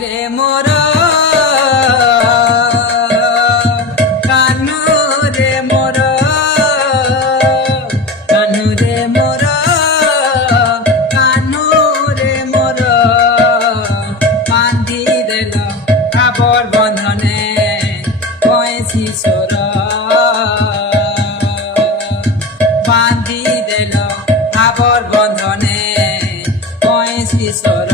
রে মোর কানু রে মোর কানু রে মোর কানু রে মোর বান্ধি দেল আবর বন্ধনে কয়েছি সোর বান্ধি দেল আবর বন্ধনে কয়েছি সোর